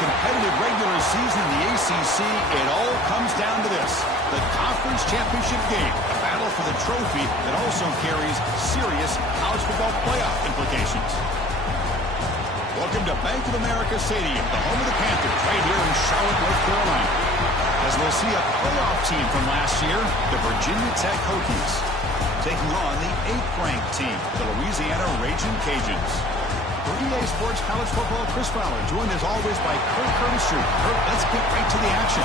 competitive regular season in the ACC, it all comes down to this: the conference championship game, a battle for the trophy that also carries serious college football playoff implications. Welcome to Bank of America Stadium, the home of the Panthers, right here in Charlotte, North Carolina. As we'll see a playoff team from last year, the Virginia Tech Hokies, taking on the 8th-ranked team, the Louisiana Raging Cajuns. For EA Sports College Football, Chris Fowler, joined as always by Kirk Herbstreit. Kirk, let's get right to the action.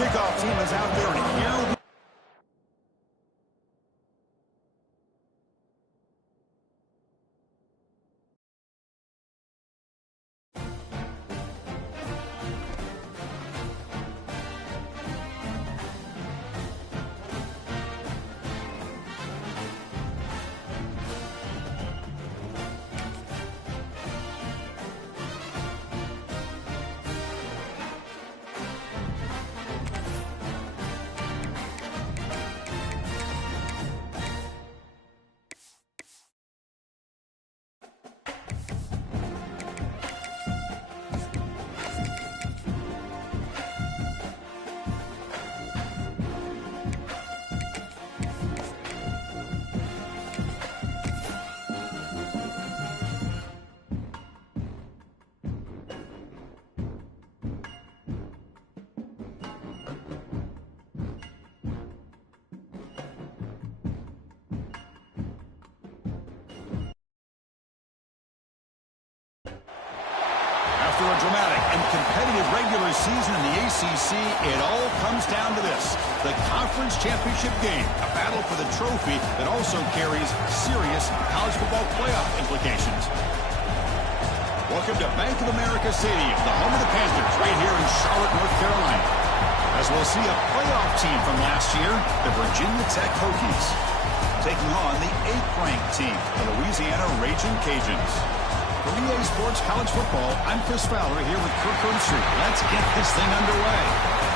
Kickoff team is out there, and here we After a dramatic and competitive regular season in the ACC, it all comes down to this: the conference championship game, a battle for the trophy that also carries serious college football playoff implications. Welcome to Bank of America Stadium, the home of the Panthers, right here in Charlotte, North Carolina. As we'll see a playoff team from last year, the Virginia Tech Hokies, taking on the 8th-ranked team, the Louisiana Raging Cajuns. For EA Sports College Football, I'm Chris Fowler here with Kirk Herbstreit. Let's get this thing underway.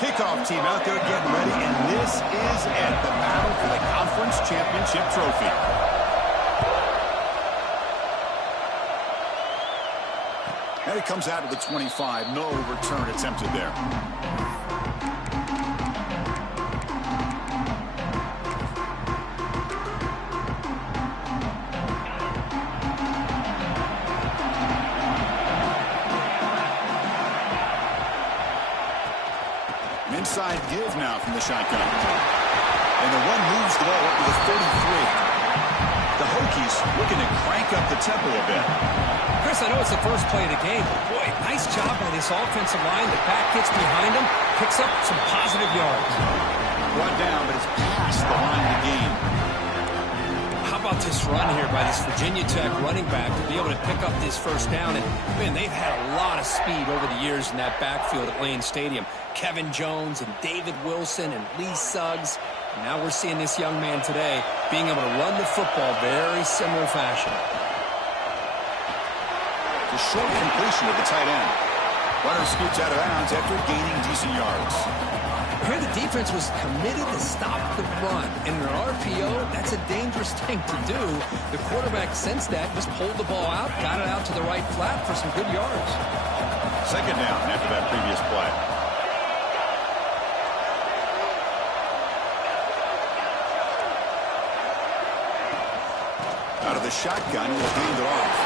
Kickoff team out there getting ready, and this is it, the battle for the conference championship trophy. And it comes out of the 25. No return attempted there. Inside give now from the shotgun. And the run moves the ball up to the 33. The Hokies looking to crank up the tempo a bit. Chris, I know it's the first play of the game, but boy, nice job by this offensive line. The back gets behind him, picks up some positive yards. Brought down, but it's past the line of the game. How about this run here by this Virginia Tech running back to be able to pick up this first down? And, man, they've had a lot of speed over the years in that backfield at Lane Stadium. Kevin Jones and David Wilson and Lee Suggs. And now we're seeing this young man today being able to run the football very similar fashion. The short completion of the tight end. Runner scoots out of bounds after gaining decent yards. Here the defense was committed to stop the run. And in an RPO, that's a dangerous thing to do. The quarterback sensed that, just pulled the ball out, got it out to the right flat for some good yards. Second down after that previous play. Out of the shotgun, he'll hand it off.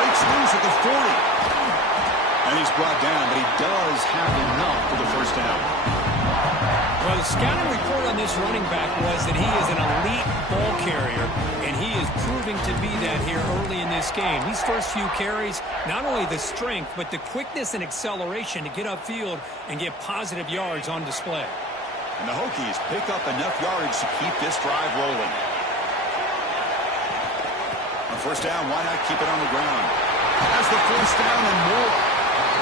Breaks loose at the 40. And he's brought down, but he does have enough for the first down. Well, the scouting report on this running back was that he is an elite ball carrier, and he is proving to be that here early in this game. These first few carries, not only the strength, but the quickness and acceleration to get upfield and get positive yards on display. And the Hokies pick up enough yardage to keep this drive rolling. On first down, why not keep it on the ground? Has the first down and more.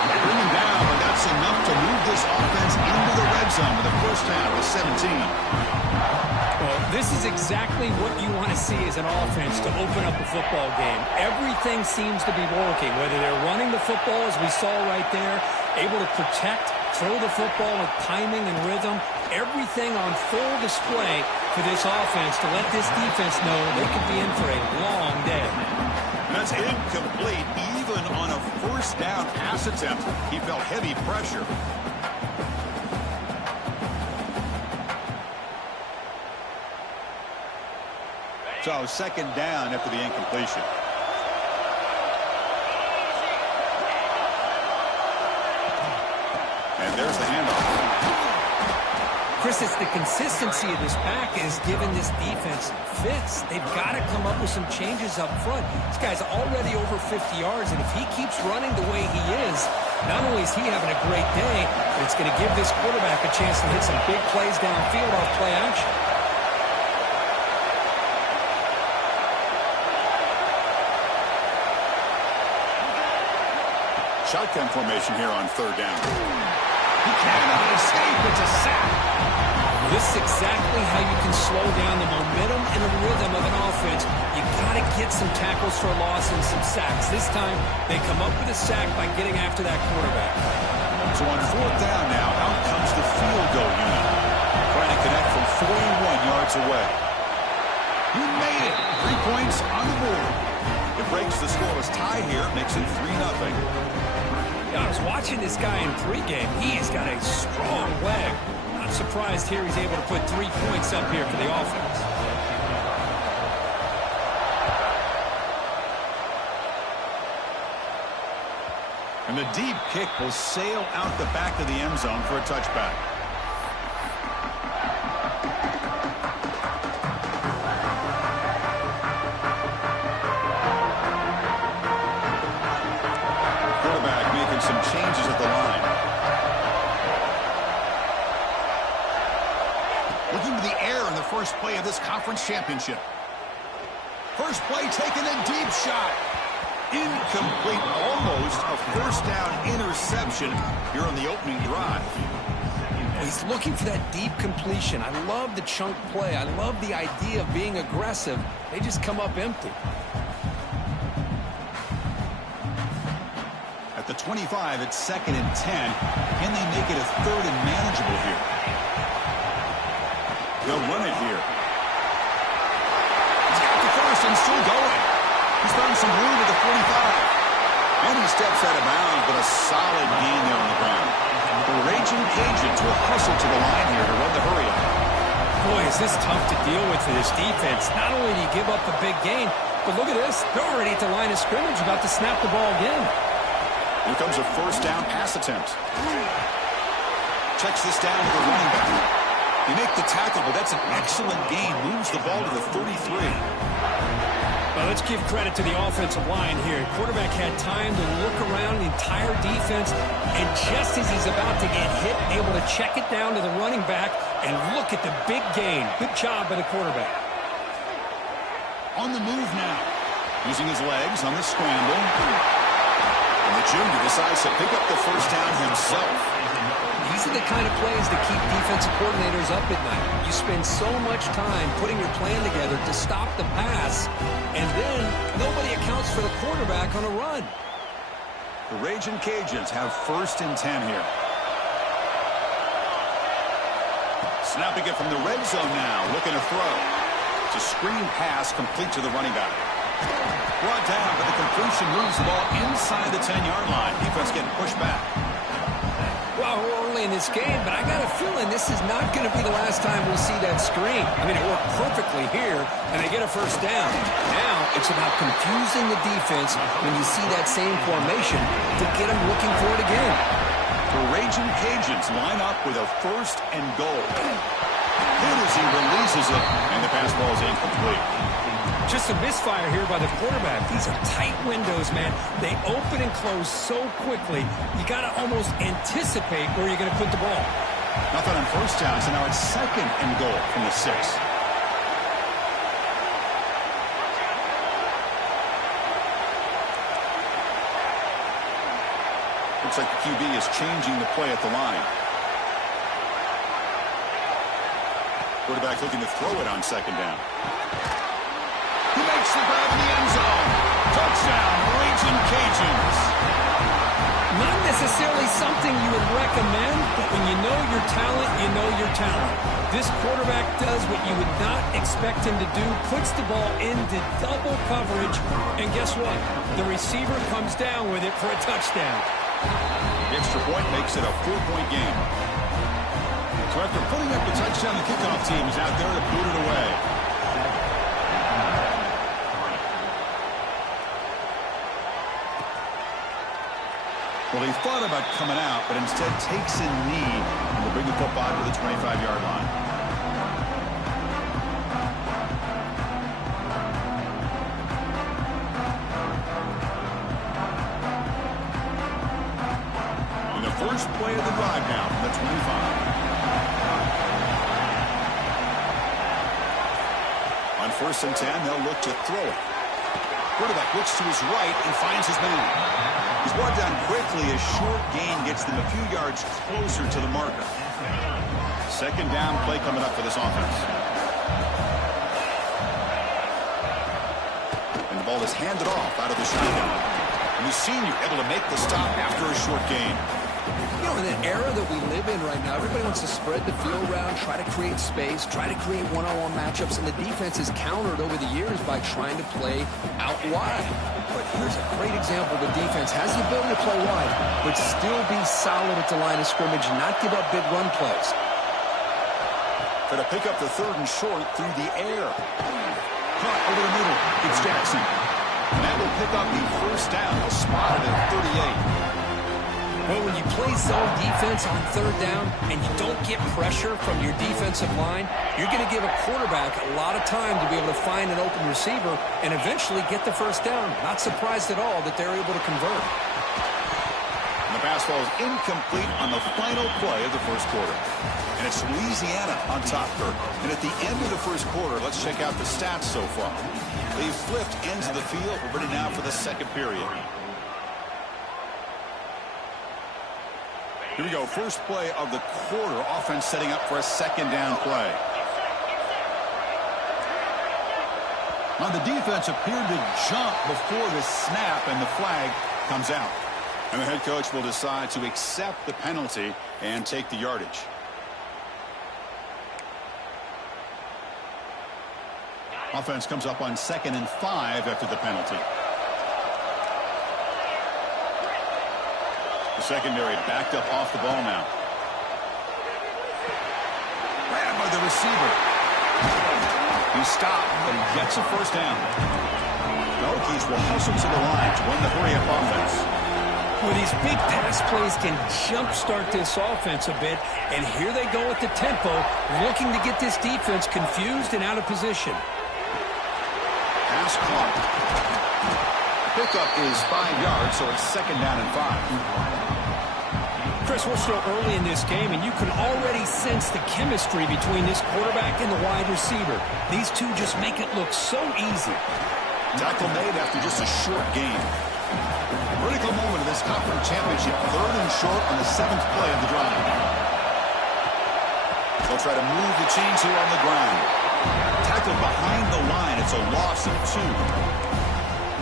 They bring him down, but that's enough to move this offense into the red zone with a first down of 17. Well, this is exactly what you want to see as an offense to open up a football game. Everything seems to be working, whether they're running the football, as we saw right there, able to protect, throw the football with timing and rhythm, everything on full display for this offense to let this defense know they could be in for a long day. That's incomplete. Even on a first down pass attempt, he felt heavy pressure. So second down after the incompletion. And there's the handoff. Chris, it's the consistency of this back is giving this defense fits. They've got to come up with some changes up front. This guy's already over 50 yards, and if he keeps running the way he is, not only is he having a great day, but it's going to give this quarterback a chance to hit some big plays downfield off play action. Shotgun formation here on third down. He cannot escape. It's a sack. This is exactly how you can slow down the momentum and the rhythm of an offense. You got to get some tackles for a loss and some sacks. This time, they come up with a sack by getting after that quarterback. So on fourth down now, out comes the field goal unit. Trying to connect from 41 yards away. He made it. 3 points on the board. It breaks the scoreless tie here, makes it 3-0. I was watching this guy in pregame. He's got a strong leg. Not surprised here he's able to put 3 points up here for the offense. And the deep kick will sail out the back of the end zone for a touchback. Some changes at the line. Looking to the air in the first play of this conference championship. First play taken, a deep shot. Incomplete, almost a first down interception here on the opening drive. He's looking for that deep completion. I love the chunk play. I love the idea of being aggressive. They just come up empty. The 25 at 2nd and 10. Can they make it a 3rd and manageable here? They'll run it here. He's got the first and still going. He's found some room at the 45. And he steps out of bounds, but a solid gain there on the ground. The Raging Cajuns will hustle to the line here to run the hurry up. Boy, is this tough to deal with for this defense. Not only do you give up a big gain, but look at this. They're already at the line of scrimmage about to snap the ball again. Here comes a first down pass attempt. Checks this down to the running back. You make the tackle, but that's an excellent gain. Moves the ball to the 33. Well, let's give credit to the offensive line here. Quarterback had time to look around the entire defense, and just as he's about to get hit, able to check it down to the running back, and look at the big gain. Good job by the quarterback. On the move now. Using his legs on the scramble. And the junior decides to pick up the first down himself. These are the kind of plays that keep defensive coordinators up at night. You spend so much time putting your plan together to stop the pass, and then nobody accounts for the quarterback on a run. The Raging Cajuns have 1st and 10 here. Snapping it from the red zone now, looking to throw. It's a screen pass complete to the running back. Brought down, but the completion moves the ball inside the 10-yard line. Defense getting pushed back. Well, we're early in this game, but I got a feeling this is not going to be the last time we see that screen. I mean, it worked perfectly here, and they get a first down. Now it's about confusing the defense when you see that same formation to get them looking for it again. The Raging Cajuns line up with a 1st and goal. Hit as he releases it, and the pass ball is incomplete. Just a misfire here by the quarterback. These are tight windows, man. They open and close so quickly. You got to almost anticipate where you're going to put the ball. Nothing on 1st down, so now it's 2nd and goal from the 6. Looks like the QB is changing the play at the line. Quarterback looking to throw it on 2nd down. He makes the grab in the end zone. Touchdown, Raging Cajuns. Not necessarily something you would recommend, but when you know your talent, you know your talent. This quarterback does what you would not expect him to do, puts the ball into double coverage, and guess what? The receiver comes down with it for a touchdown. The extra point makes it a 4-point game. So after putting up the touchdown, the kickoff team is out there to boot it away. Well, he thought about coming out, but instead takes a knee to bring the football to the 25-yard line. And the first play of the drive now from the 25. On 1st and 10, they'll look to throw it. Quarterback looks to his right and finds his man. He's brought down quickly. A short gain gets them a few yards closer to the marker. 2nd down play coming up for this offense. And the ball is handed off out of the shotgun. And the senior able to make the stop after a short gain. You know, in an era that we live in right now, everybody wants to spread the field around, try to create space, try to create one-on-one matchups, and the defense is countered over the years by trying to play out wide. But here's a great example. The defense has the ability to play wide, but still be solid at the line of scrimmage and not give up big run plays. Try to pick up the 3rd and short through the air. Caught over the middle. It's Jackson. And that will pick up the 1st down. He'll spot it at 38. Well, when you play zone defense on 3rd down and you don't get pressure from your defensive line, you're going to give a quarterback a lot of time to be able to find an open receiver and eventually get the 1st down. Not surprised at all that they're able to convert. And the pass ball is incomplete on the final play of the 1st quarter. And it's Louisiana on top, Kirk. And at the end of the 1st quarter, let's check out the stats so far. They've flipped ends of the field. We're ready now for the 2nd period. Here we go, first play of the quarter. Offense setting up for a 2nd down play. Now the defense appeared to jump before the snap, and the flag comes out. And the head coach will decide to accept the penalty and take the yardage. Offense comes up on 2nd and 5 after the penalty. The secondary backed up off the ball now. Grabbed by the receiver. He stopped, but he gets a 1st down. The Hokies will hustle to the line to run the hurry-up offense. Well, these big pass plays can jumpstart this offense a bit, and here they go at the tempo, looking to get this defense confused and out of position. Pass caught. Pickup is 5 yards, so it's 2nd down and 5. Chris, we're still early in this game, and you can already sense the chemistry between this quarterback and the wide receiver. These two just make it look so easy. Tackle made after just a short gain. Critical moment of this conference championship. 3rd and short on the 7th play of the drive. They'll try to move the chains here on the ground. Tackled behind the line. It's a loss of 2.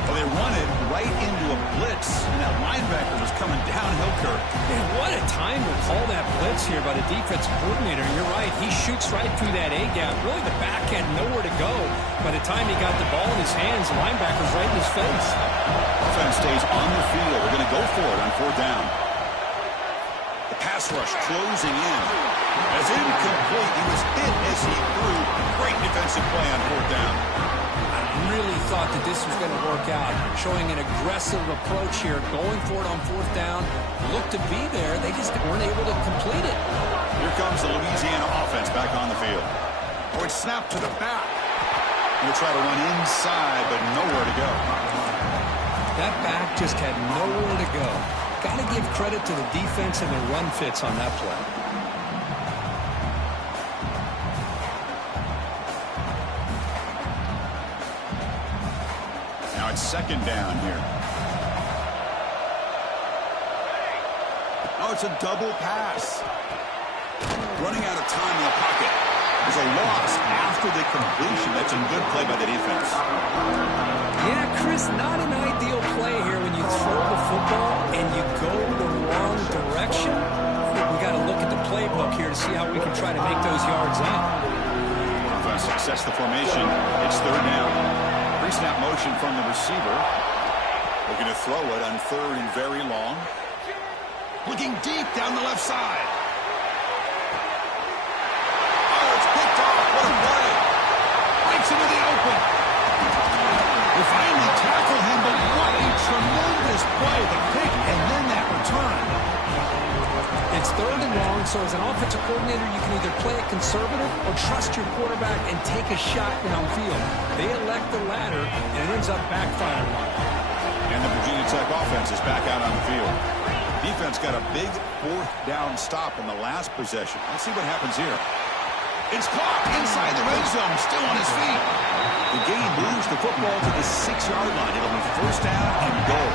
Well, they run it right into a blitz, and that linebacker was coming downhill, Kirk. Man, what a time to call that blitz here by the defensive coordinator. You're right. He shoots right through that A-gap. Really, the back had nowhere to go. By the time he got the ball in his hands, the linebacker's right in his face. Offense stays on the field. They're going to go for it on 4th down. The pass rush closing in. As incomplete, he was hit as he threw. Great defensive play on 4th down. really thought that this was going to work out, showing an aggressive approach here, going for it on fourth down. Looked to be there. They just weren't able to complete it. Here comes the Louisiana offense back on the field. Oh, it's snapped to the back. We'll try to run inside, but nowhere to go. That back just had nowhere to go. Got to give credit to the defense and their run fits on that play. Now it's second down here. Oh, it's a double pass. Running out of time in the pocket. There's a loss after the completion. That's a good play by the defense. Yeah, Chris, not an ideal play here when you throw the football and you go the wrong direction. I think we got to look at the playbook here to see how we can try to make those yards up. Success the formation. It's third down. Pre-snap motion from the receiver. Looking to throw it on third and very long. Looking deep down the left side. Oh, it's picked off. What a play. Breaks into the open. They finally tackle him, but what a tremendous play. The pick and then that return. It's third and long, so as an offensive coordinator, you can either play it conservative or trust your quarterback and take a shot downfield. They elect the latter, and it ends up backfiring on them. And the Virginia Tech offense is back out on the field. Defense got a big fourth down stop in the last possession. Let's see what happens here. It's caught inside the red zone, still on his feet. The game moves the football to the 6-yard line. It'll be first down and goal.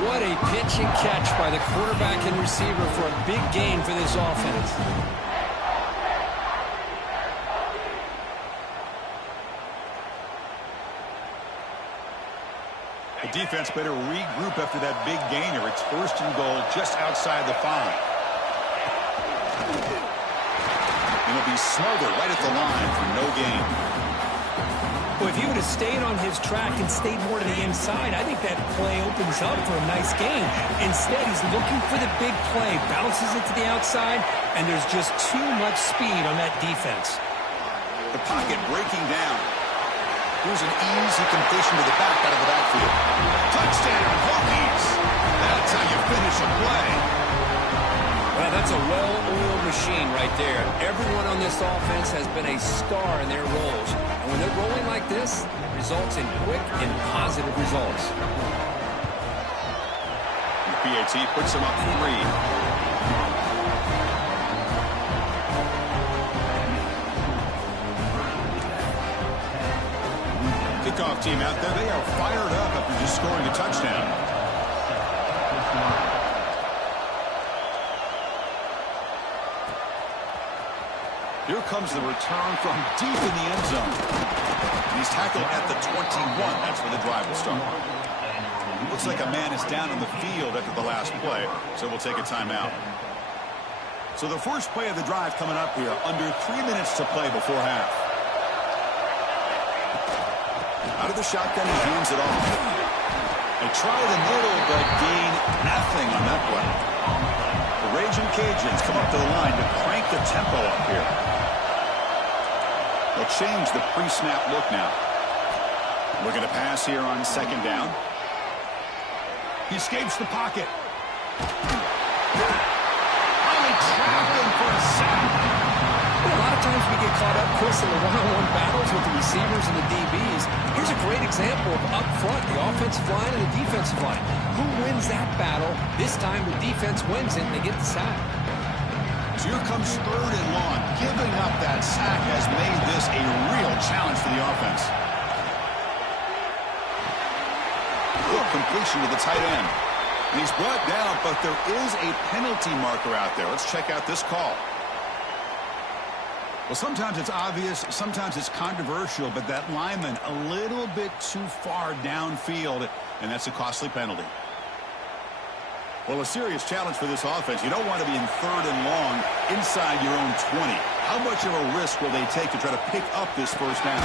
What a pitch and catch by the quarterback and receiver for a big gain for this offense. The defense better regroup after that big gainer. It's first and goal just outside the 5. It'll be smothered right at the line for no gain. Well, if he would have stayed on his track and stayed more to the inside, I think that play opens up for a nice gain. Instead, he's looking for the big play, bounces it to the outside, and there's just too much speed on that defense. The pocket breaking down. Here's an easy completion to the back out of the backfield. Touchdown, Hokies! That's how you finish a play. Well, that's a well-oiled machine right there. Everyone on this offense has been a star in their roles. And when they're rolling like this, it results in quick and positive results. The PAT puts them up 3. Kickoff team out there, they are fired up after just scoring a touchdown. Here comes the return from deep in the end zone. And he's tackled at the 21. That's where the drive will start. Looks like a man is down on the field after the last play, so we'll take a timeout. So the first play of the drive coming up here, under 3 minutes to play before half. Out of the shotgun, he hands it off. They try the middle, but gain nothing on that play. The Raging Cajuns come up to the line to crank the tempo up here. They'll change the pre-snap look now. Looking to pass here on second down. He escapes the pocket. Only trapped him for a sack. Well, a lot of times we get caught up, Chris, in the one-on-one battles with the receivers and the DBs. Here's a great example of up front, the offensive line and the defensive line. Who wins that battle? This time the defense wins it and they get the sack. So here comes third and long. Giving up that sack has made this a real challenge for the offense. Good completion to the tight end. And he's brought down, but there is a penalty marker out there. Let's check out this call. Well, sometimes it's obvious, sometimes it's controversial, but that lineman a little bit too far downfield, and that's a costly penalty. Well, a serious challenge for this offense. You don't want to be in third and long inside your own 20. How much of a risk will they take to try to pick up this first down?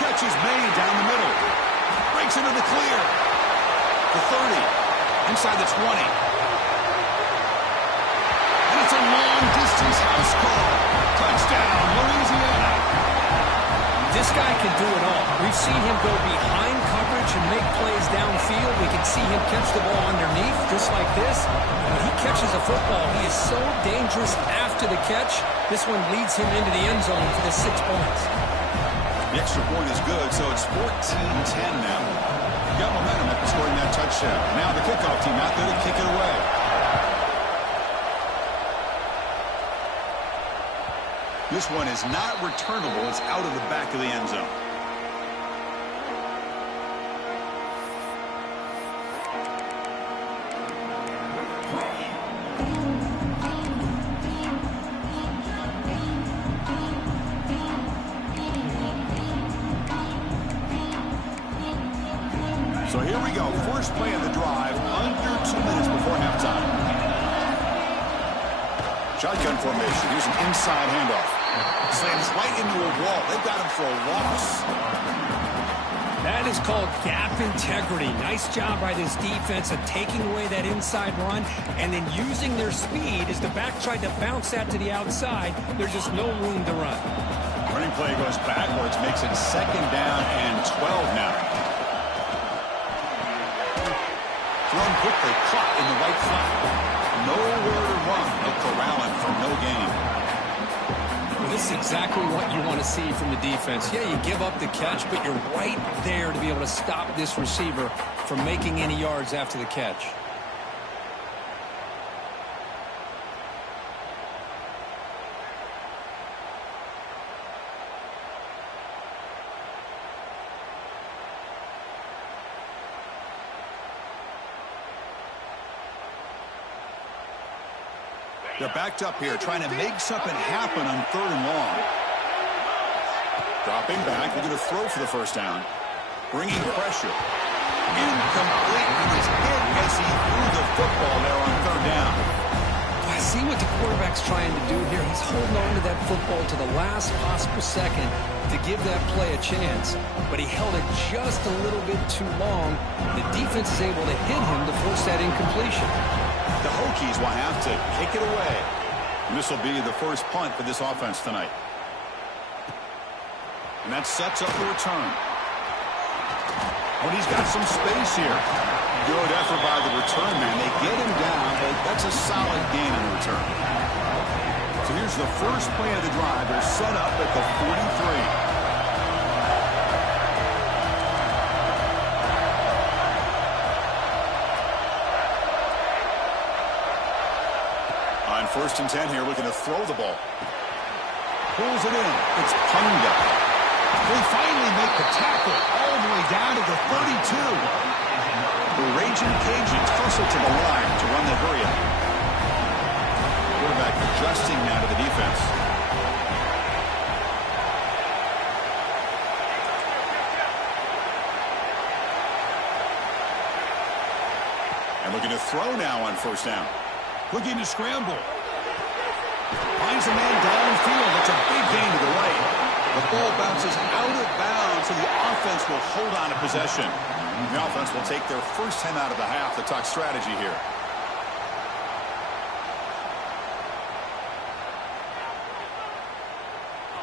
Catch is made down the middle. Breaks into the clear. The 30. Inside the 20. And it's a long-distance house call. Touchdown, Louisiana. This guy can do it all. We've seen him go behind coverage and make plays downfield. We can see him catch the ball underneath, just like this. When he catches a football, he is so dangerous after the catch. This one leads him into the end zone for the 6 points. The extra point is good, so it's 14-10 now. You got momentum after scoring that touchdown. Now the kickoff team out there to kick it away. This one is not returnable. It's out of the back of the end zone. So here we go. First play of the drive, under 2 minutes before halftime. Shotgun formation. Here's an inside handoff. Slams right into a wall. They've got him for a loss. That is called gap integrity. Nice job by this defense of taking away that inside run and then using their speed as the back tried to bounce that to the outside. There's just no room to run. Running play goes backwards, makes it 2nd down and 12 now. Thrown quickly, caught in the right flat. Nowhere to run. A corralling for no gain. This is exactly what you want to see from the defense. Yeah, you give up the catch, but you're right there to be able to stop this receiver from making any yards after the catch. They're backed up here, trying to make something happen on 3rd and long. Dropping back, they're going to throw for the first down. Bringing pressure. Incomplete. He was hit as he threw the football there on 3rd down. I see what the quarterback's trying to do here. He's holding on to that football to the last possible second to give that play a chance, but he held it just a little bit too long. The defense is able to hit him to force that incompletion. The Hokies will have to kick it away. And this will be the first punt for this offense tonight. And that sets up the return. But he's got some space here. Good effort by the return man. They get him down, but that's a solid gain on the return. So here's the first play of the drive. They're set up at the 43. On 1st and 10 here, looking to throw the ball. Pulls it in. It's Punga. They finally make the tackle all the way down to the 32. The Raging Cajuns hustle to the line to run the hurry up. Quarterback adjusting now to the defense. And looking to throw now on 1st down. Looking to scramble. Finds a man downfield. That's a big gain to the right. The ball bounces out of bounds, so the offense will hold on to possession. The offense will take their first 10 out of the half to talk strategy here.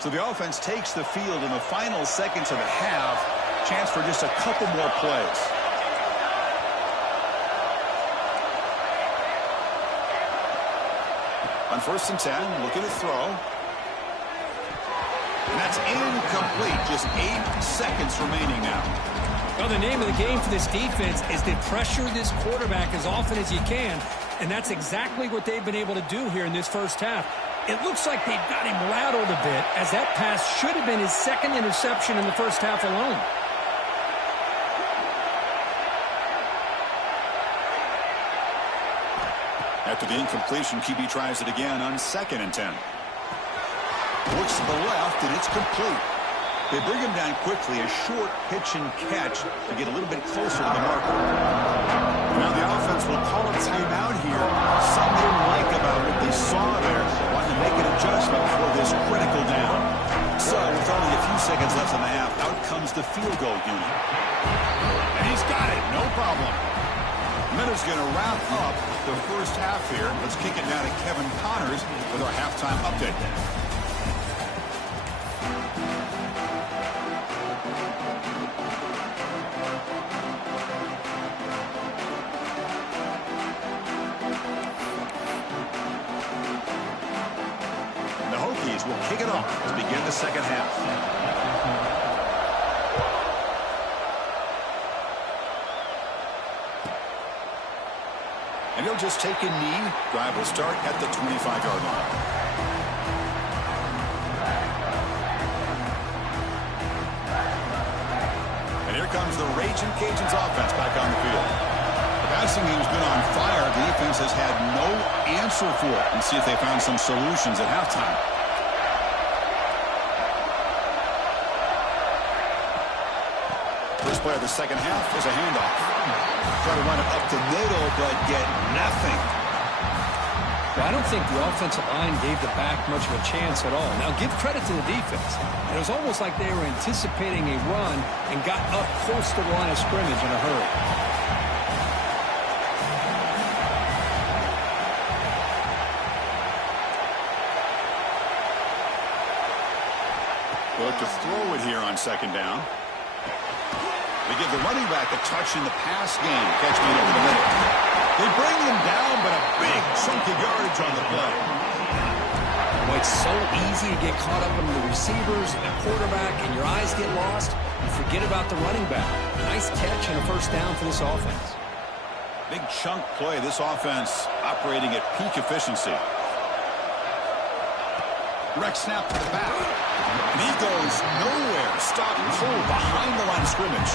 So the offense takes the field in the final seconds of the half. Chance for just a couple more plays. On 1st and 10, looking to throw. And that's incomplete. Just 8 seconds remaining now. Well, the name of the game for this defense is to pressure this quarterback as often as you can, and that's exactly what they've been able to do here in this first half. It looks like they've got him rattled a bit, as that pass should have been his 2nd interception in the first half alone. After the incompletion, QB tries it again on 2nd and 10. Looks to the left, and it's complete. They bring him down quickly, a short pitch and catch to get a little bit closer to the marker. Now the offense will call a timeout here. Something they didn't like about what they saw there. Wanting to make an adjustment for this critical down. So with only a few seconds left in the half, out comes the field goal unit. And he's got it, no problem. Minutes going to wrap up the first half here. Let's kick it now to Kevin Connors with our halftime update. kick it off to begin the second half. And he'll just take a knee. Drive will start at the 25-yard line. And here comes the Raging Cajuns offense back on the field. The passing game's been on fire. The defense has had no answer for it. And see if they found some solutions at halftime. First play of the second half is a handoff. Try to run it up the middle, but get nothing. Well, I don't think the offensive line gave the back much of a chance at all. Now, give credit to the defense. It was almost like they were anticipating a run and got up close to the line of scrimmage in a hurry. Look to throw it here on second down. They give the running back a touch in the pass game. Catch me over the middle. They bring him down, but a big chunk of yardage on the play. Well, it's so easy to get caught up in the receivers and the quarterback, and your eyes get lost. You forget about the running back. Nice catch and a first down for this offense. Big chunk play. This offense operating at peak efficiency. Direct snap to the back. And he goes nowhere. Stop cold behind the line of scrimmage.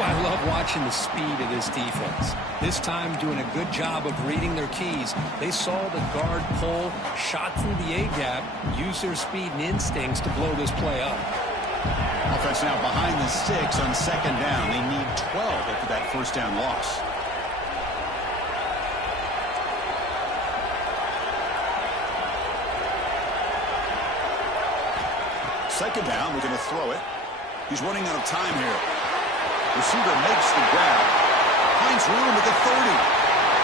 Well, I love watching the speed of this defense. This time doing a good job of reading their keys. They saw the guard pull, shot through the A-gap, used their speed and instincts to blow this play up. Offense now behind the sticks on second down. They need 12 after that first down loss. Second down, we're going to throw it. He's running out of time here. Receiver makes the grab. Finds room at the 30.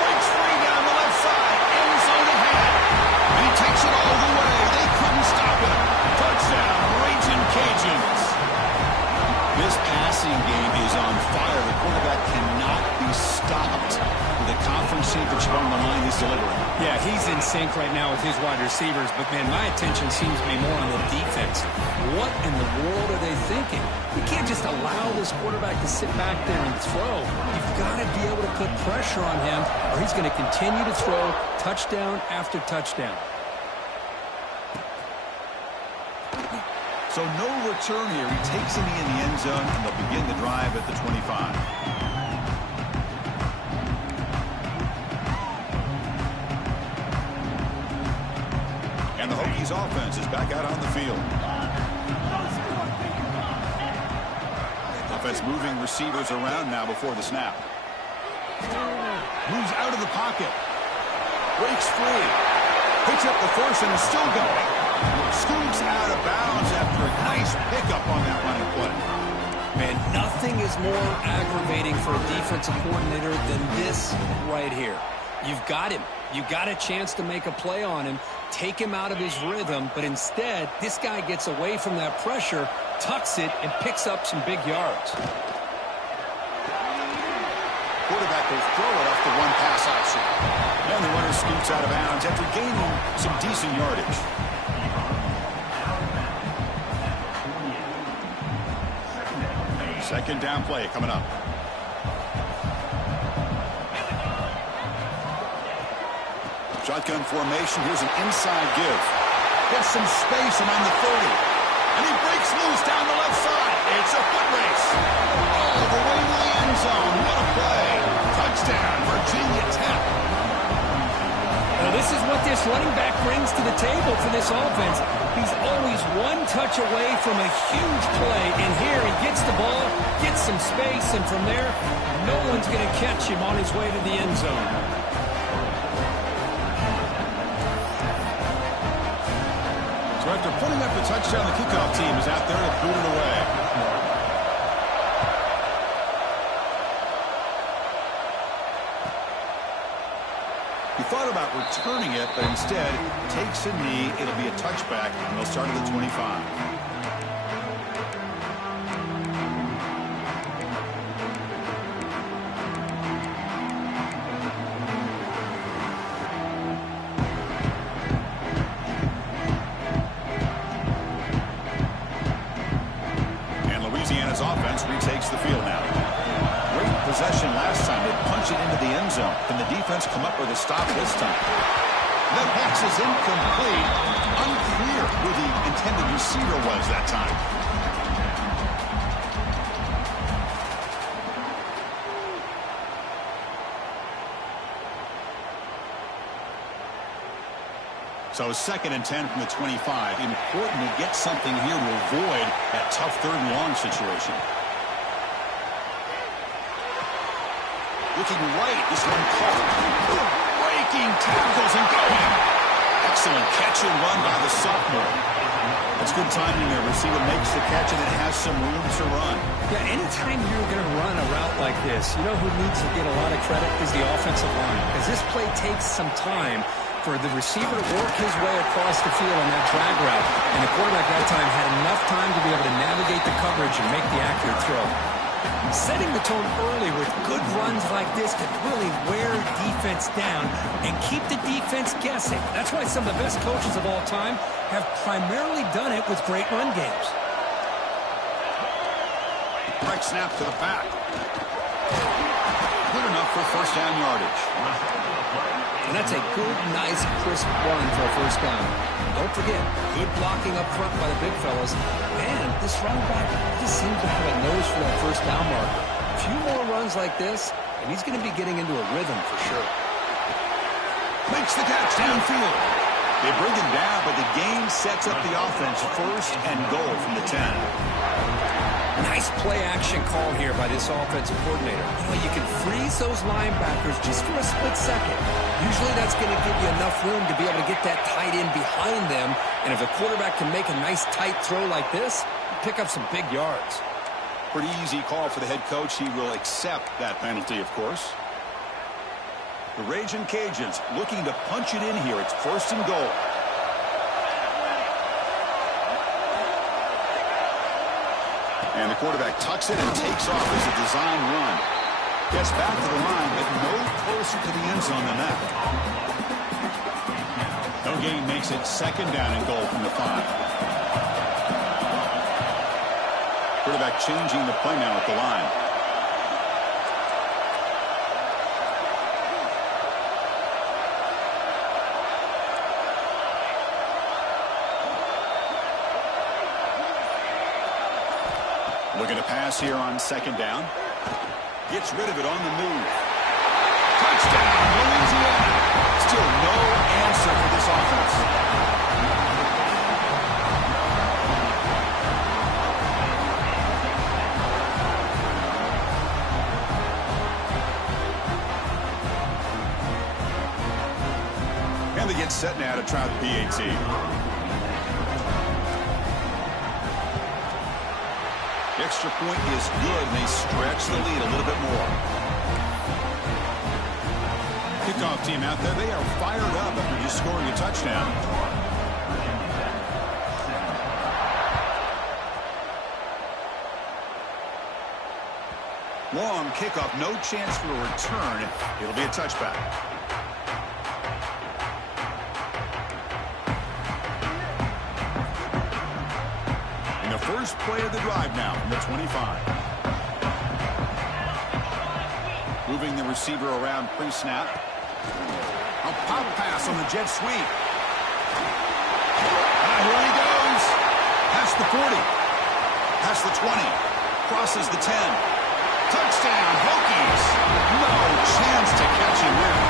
Breaks free down the left side. End zone ahead. And he takes it all the way. They couldn't stop him. Touchdown, Raging Cajuns. This passing game is on fire. The quarterback cannot be stopped. With the conference championship on the line, he's delivering. Yeah, he's in sync right now with his wide receivers, but, man, my attention seems to be more on the defense. What in the world are they thinking? You can't just allow this quarterback to sit back there and throw. You've got to be able to put pressure on him, or he's going to continue to throw touchdown after touchdown. So no return here. He takes it in the end zone, and they'll begin the drive at the 25. And the Hokies offense is back out on the field. Offense moving receivers around now before the snap. Moves out of the pocket. Breaks free. Picks up the first and is still going. Scoops out of bounds after a nice pickup on that running play. Man, nothing is more aggravating for a defensive coordinator than this right here. You've got him. You've got a chance to make a play on him, take him out of his rhythm, but instead, this guy gets away from that pressure, tucks it, and picks up some big yards. Quarterback will throw it off the one pass option. And the runner scoots out of bounds after gaining some decent yardage. Second down play coming up. Shotgun formation. Here's an inside give. Gets some space and on the 30. And he breaks loose down the left side. It's a foot race. All the way to the end zone. What a play. Touchdown, Virginia Tech. Well, this is what this running back brings to the table for this offense. He's always one touch away from a huge play. And here he gets the ball, gets some space, and from there, no one's going to catch him on his way to the end zone. So after putting up the touchdown, the kickoff team is out there to boot it away. He thought about returning it, but instead takes a knee. It'll be a touchback, and they'll start at the 25. end zone. Can the defense come up with a stop this time? The pass is incomplete. Unclear who the intended receiver was that time. So 2nd and 10 from the 25. Important to get something here to avoid that tough 3rd and long situation. Looking right, this one caught. Breaking tackles and going. Excellent catch and run by the sophomore. That's good timing there. Receiver makes the catch and it has some room to run. Yeah, anytime you're going to run a route like this, you know who needs to get a lot of credit is the offensive line. Because this play takes some time for the receiver to work his way across the field on that drag route. And the quarterback that time had enough time to be able to navigate the coverage and make the accurate throw. Setting the tone early with good runs like this can really wear defense down and keep the defense guessing. That's why some of the best coaches of all time have primarily done it with great run games. Right snap to the back. Good enough for 1st down yardage. And that's a good, nice, crisp run for a 1st down. Don't forget, good blocking up front by the big fellas. And this running back just seems to have a nose for that 1st down marker. A few more runs like this, and he's going to be getting into a rhythm for sure. Makes the catch downfield. They bring him down, but the game sets up the offense 1st and goal from the 10. Nice play-action call here by this offensive coordinator. You know, you can freeze those linebackers just for a split second. Usually that's going to give you enough room to be able to get that tight end behind them. And if the quarterback can make a nice tight throw like this, pick up some big yards. Pretty easy call for the head coach. He will accept that penalty, of course. The Ragin' Cajuns looking to punch it in here. It's 1st and goal. And the quarterback tucks it and takes off as a design run. Gets back to the line, but no closer to the end zone than that. No gain makes it 2nd down and goal from the 5. Quarterback changing the play now at the line. Looking to pass here on 2nd down. Gets rid of it on the move. Touchdown, Louisiana. Still no answer for this offense. And they get set now to try the PAT. Extra point is good, and they stretch the lead a little bit more. Kickoff team out there, they are fired up after just scoring a touchdown. Long kickoff, no chance for a return. It'll be a touchback. First play of the drive now from the 25. Moving the receiver around pre-snap. A pop pass on the jet sweep. And here he goes. Past the 40. Past the 20. Crosses the 10. Touchdown, Hokies. No chance to catch him there.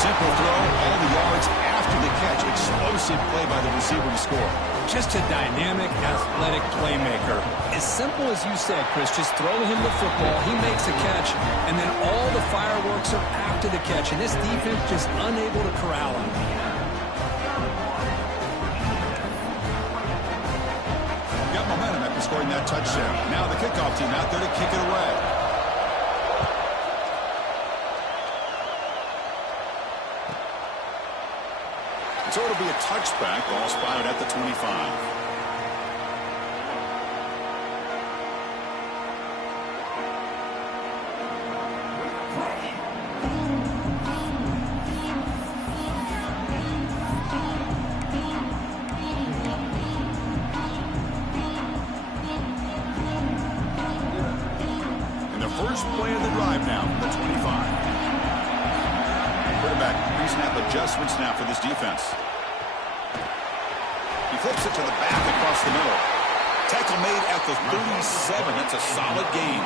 Simple throw, all the yards after the catch. Explosive play by the receiver to score. Just a dynamic, athletic playmaker. As simple as you said, Chris, just throw him the football, he makes a catch, and then all the fireworks are after the catch, and this defense just unable to corral him. Got momentum after scoring that touchdown. Now the kickoff team out there to kick it away. So it'll be a touchback, ball spotted at the 25. And the first play of the drive now from the 25. adjustments now for this defense. He flips it to the back across the middle. Tackle made at the 37. That's a solid gain.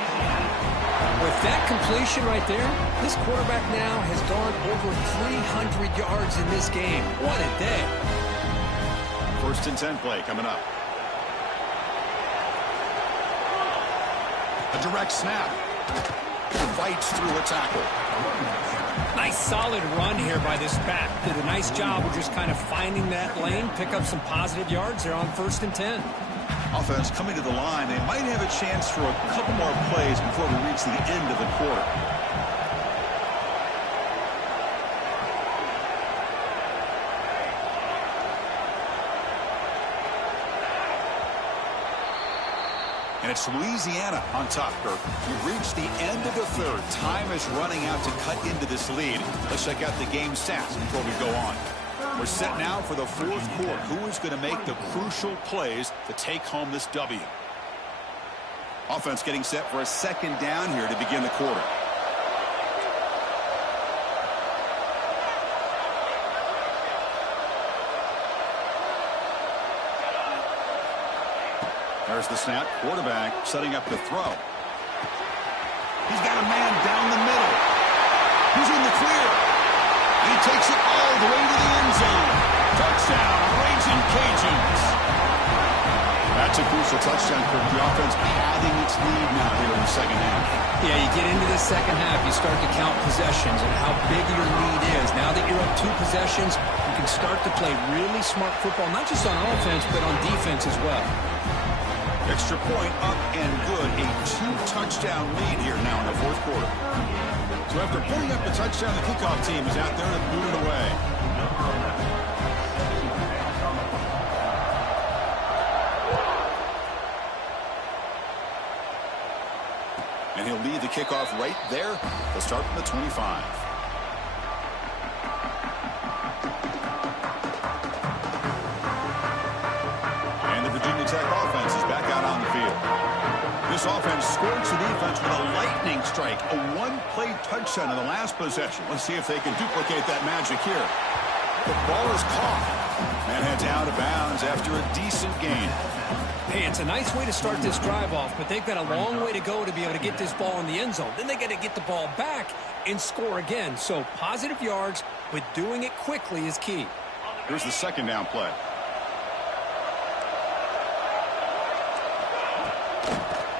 With that completion right there, this quarterback now has gone over 300 yards in this game. What a day. 1st and 10 play coming up. A direct snap. Fights through a tackle. Nice solid run here by this back. Did a nice job of just kind of finding that lane, pick up some positive yards there on 1st and 10. Offense coming to the line. They might have a chance for a couple more plays before we reach the end of the quarter. And it's Louisiana on top, Kirk. We've reached the end of the 3rd. Time is running out to cut into this lead. Let's check out the game stats before we go on. We're set now for the 4th quarter. Who is going to make the crucial plays to take home this W? Offense getting set for a 2nd down here to begin the quarter. There's the snap. Quarterback setting up the throw. He's got a man down the middle. He's in the clear. He takes it all the way to the end zone. Touchdown, Raging Cajuns. That's a crucial touchdown for the offense padding its lead now here in the 2nd half. Yeah, you get into the 2nd half, you start to count possessions and how big your lead is. Now that you're up 2 possessions, you can start to play really smart football, not just on offense, but on defense as well. Extra point up and good. A 2-touchdown lead here now in the 4th quarter. So after putting up the touchdown, the kickoff team is out there to boot it away. And he'll lead the kickoff right there. They'll start from the 25. This offense scorched the defense with a lightning strike, a 1-play touchdown in the last possession. Let's see if they can duplicate that magic here. The ball is caught and heads out of bounds after a decent gain. Hey, it's a nice way to start this drive off, but they've got a long way to go to be able to get this ball in the end zone. Then they got to get the ball back and score again. So positive yards, but doing it quickly is key. Here's the 2nd down play.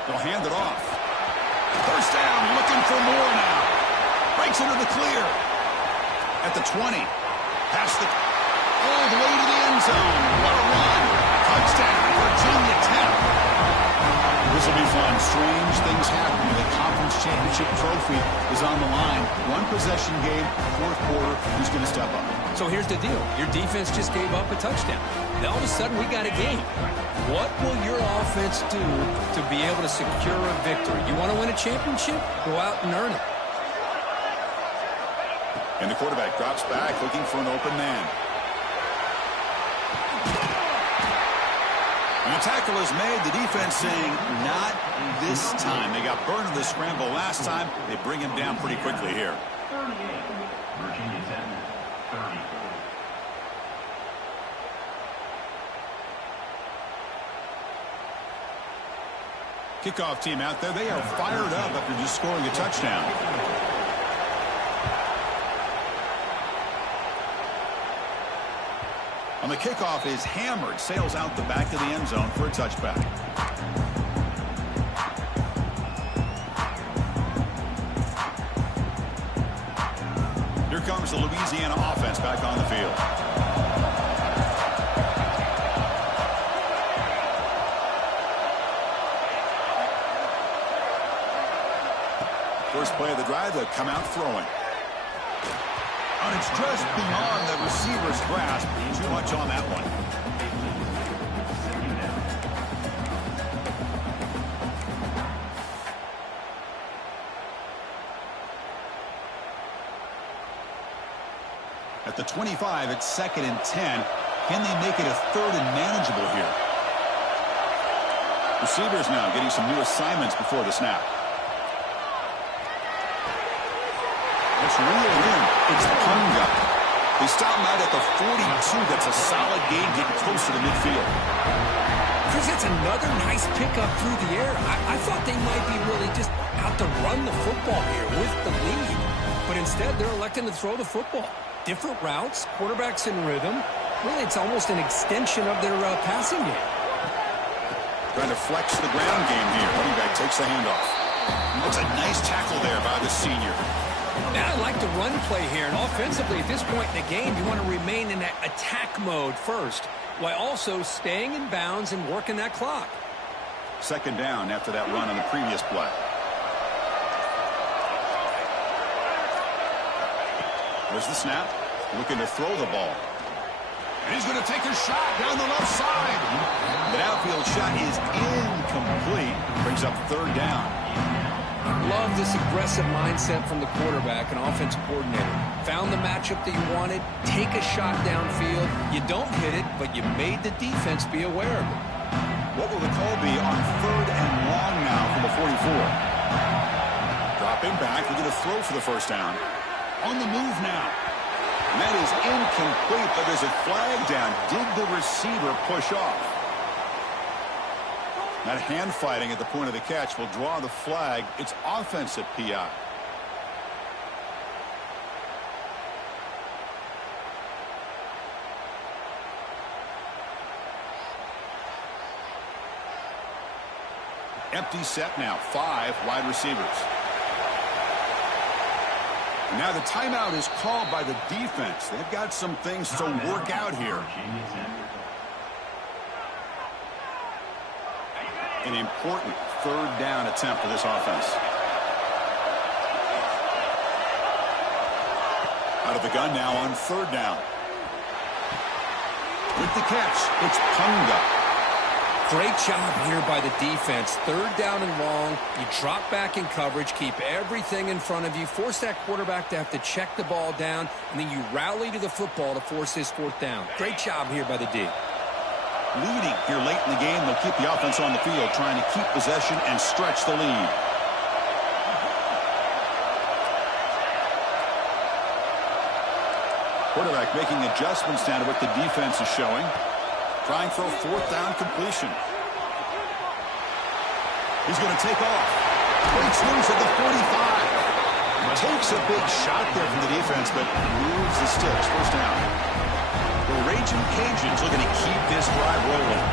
They'll hand it off. 1st down, looking for more now. Breaks into the clear. At the 20. Past the... all the way to the end zone. What a run. Touchdown, Virginia Tech. This will be fun. Strange things happen when the conference championship trophy is on the line. 1-possession game, 4th quarter. Who's going to step up? So here's the deal. Your defense just gave up a touchdown. Now all of a sudden we got a game. What will your offense do to be able to secure a victory? You want to win a championship? Go out and earn it. And the quarterback drops back looking for an open man. And the tackle is made. The defense saying, not this time. They got burned in the scramble last time. They bring him down pretty quickly here. Virginia Tech, 30. Kickoff team out there. They are fired up after just scoring a touchdown. On the kickoff is hammered. Sails out the back of the end zone for a touchback. Here comes the Louisiana offense back on the field. First play of the drive, they'll come out throwing. And it's just beyond the receiver's grasp. Too much on that one. At the 25, it's 2nd and 10. Can they make it a 3rd and manageable here? Receivers now getting some new assignments before the snap. It's reeled in. It's Punga. They stop him out at the 42. That's a solid gain, getting closer to midfield. Chris, that's another nice pickup through the air. I thought they might be really just out to run the football here with the lead. But instead, they're electing to throw the football. Different routes, quarterbacks in rhythm. Really, it's almost an extension of their passing game. Trying to flex the ground game here. Running back takes the handoff. That's a nice tackle there by the senior. Now I like the run play here. And offensively, at this point in the game, you want to remain in that attack mode first, while also staying in bounds and working that clock. Second down after that run on the previous play. There's the snap. Looking to throw the ball. And he's going to take a shot down the left side. The outfield shot is incomplete. Brings up third down. Love this aggressive mindset from the quarterback and offensive coordinator. Found the matchup that you wanted. Take a shot downfield. You don't hit it, but you made the defense be aware of it. What will the call be on third and long now from the 44? Drop him back. We're going to throw for the first down. On the move now. And that is incomplete, but there's a flag down. Did the receiver push off? That hand fighting at the point of the catch will draw the flag. It's offensive PI. Empty set now. 5 wide receivers. And now the timeout is called by the defense. They've got some things to work out here. An important third down attempt for this offense. Out of the gun now on third down. With the catch, it's Punga. Great job here by the defense. Third down and long. You drop back in coverage, keep everything in front of you, force that quarterback to have to check the ball down, and then you rally to the football to force this fourth down. Great job here by the D. Leading here late in the game, they'll keep the offense on the field, trying to keep possession and stretch the lead. Quarterback making adjustments down to what the defense is showing. Trying for a fourth down completion. He's going to take off. Breaks loose at the 45. Takes a big shot there from the defense, but moves the sticks. First down. The Raging Cajuns looking to keep this drive rolling.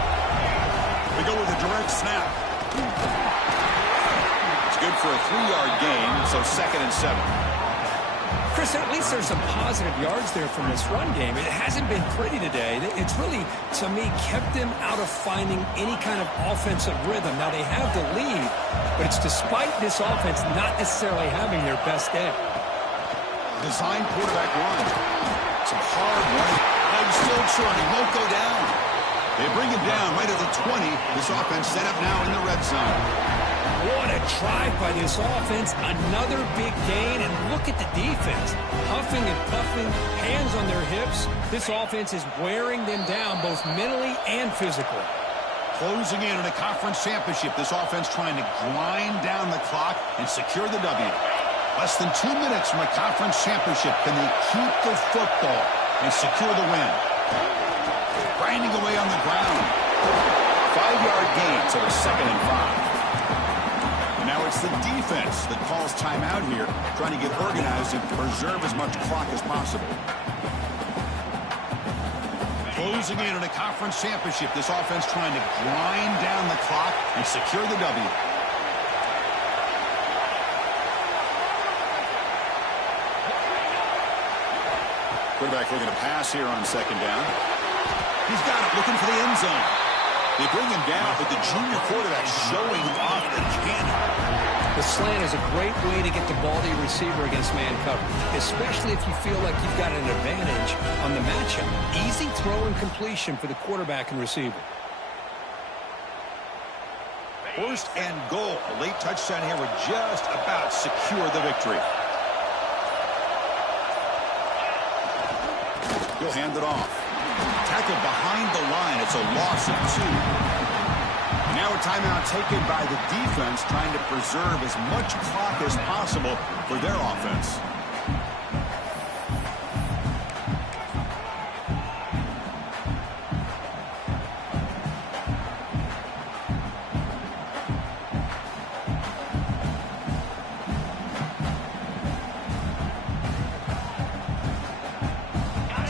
They go with a direct snap. It's good for a 3-yard gain, so 2nd and 7. Chris, at least there's some positive yards there from this run game. It hasn't been pretty today. It's really, to me, kept them out of finding any kind of offensive rhythm. Now, they have the lead, but it's despite this offense not necessarily having their best day. Design quarterback run. Some hard running. He's still churning. Won't go down. They bring him down right at the 20. This offense set up now in the red zone. What a drive by this offense. Another big gain, and look at the defense. Huffing and puffing, hands on their hips. This offense is wearing them down both mentally and physically. Closing in on a conference championship. This offense trying to grind down the clock and secure the W. Less than 2 minutes from a conference championship. Can they keep the football and secure the win? Grinding away on the ground. 5-yard gain, so it's 2nd and 5. Now it's the defense that calls timeout here, trying to get organized and preserve as much clock as possible. Closing in on a conference championship, this offense trying to grind down the clock and secure the W. Quarterback looking to pass here on 2nd down. He's got it, looking for the end zone. They bring him down, but the junior quarterback showing off the cannon. The slant is a great way to get the ball to your receiver against man coverage, especially if you feel like you've got an advantage on the matchup. Easy throw and completion for the quarterback and receiver. 1st and goal. A late touchdown here would just about secure the victory. He'll hand it off. Tackled behind the line. It's a loss of 2. And now a timeout taken by the defense, trying to preserve as much clock as possible for their offense.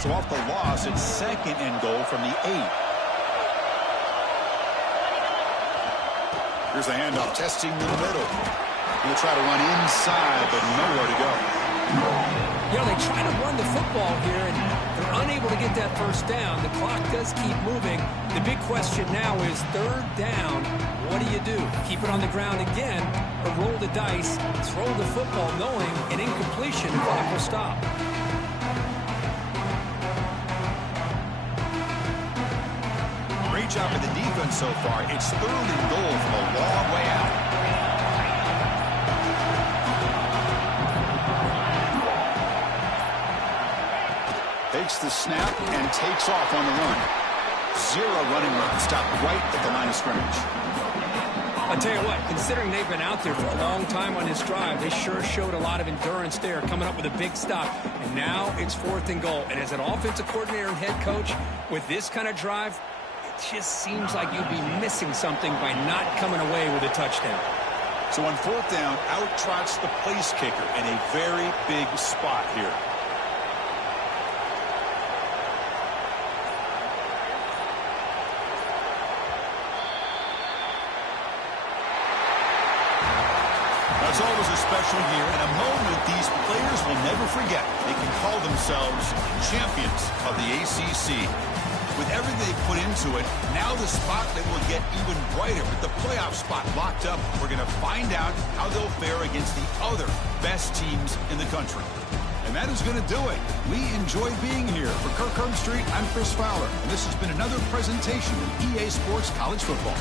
So off the loss, it's 2nd and goal from the 8. Here's the handoff, testing the middle. He'll try to run inside, but nowhere to go. You know, they try to run the football here, and they're unable to get that first down. The clock does keep moving. The big question now is 3rd down. What do? Keep it on the ground again, or roll the dice, throw the football, knowing an incompletion, the clock will stop. Great job of the defense so far. It's 3rd and goal from a long way out. Takes the snap and takes off on the run. 0 running room. Stopped right at the line of scrimmage. I'll tell you what, considering they've been out there for a long time on this drive, they sure showed a lot of endurance there, coming up with a big stop. And now it's 4th and goal. And as an offensive coordinator and head coach, with this kind of drive, it just seems like you'd be missing something by not coming away with a touchdown. So on 4th down, out trots the place kicker in a very big spot here. It's always a special year and a moment these players will never forget. They can call themselves champions of the ACC. With everything they put into it, now the spotlight will get even brighter. With the playoff spot locked up, we're going to find out how they'll fare against the other best teams in the country. And that is going to do it. We enjoy being here. For Kirk Herbstreit, I'm Chris Fowler, and this has been another presentation of EA Sports College Football.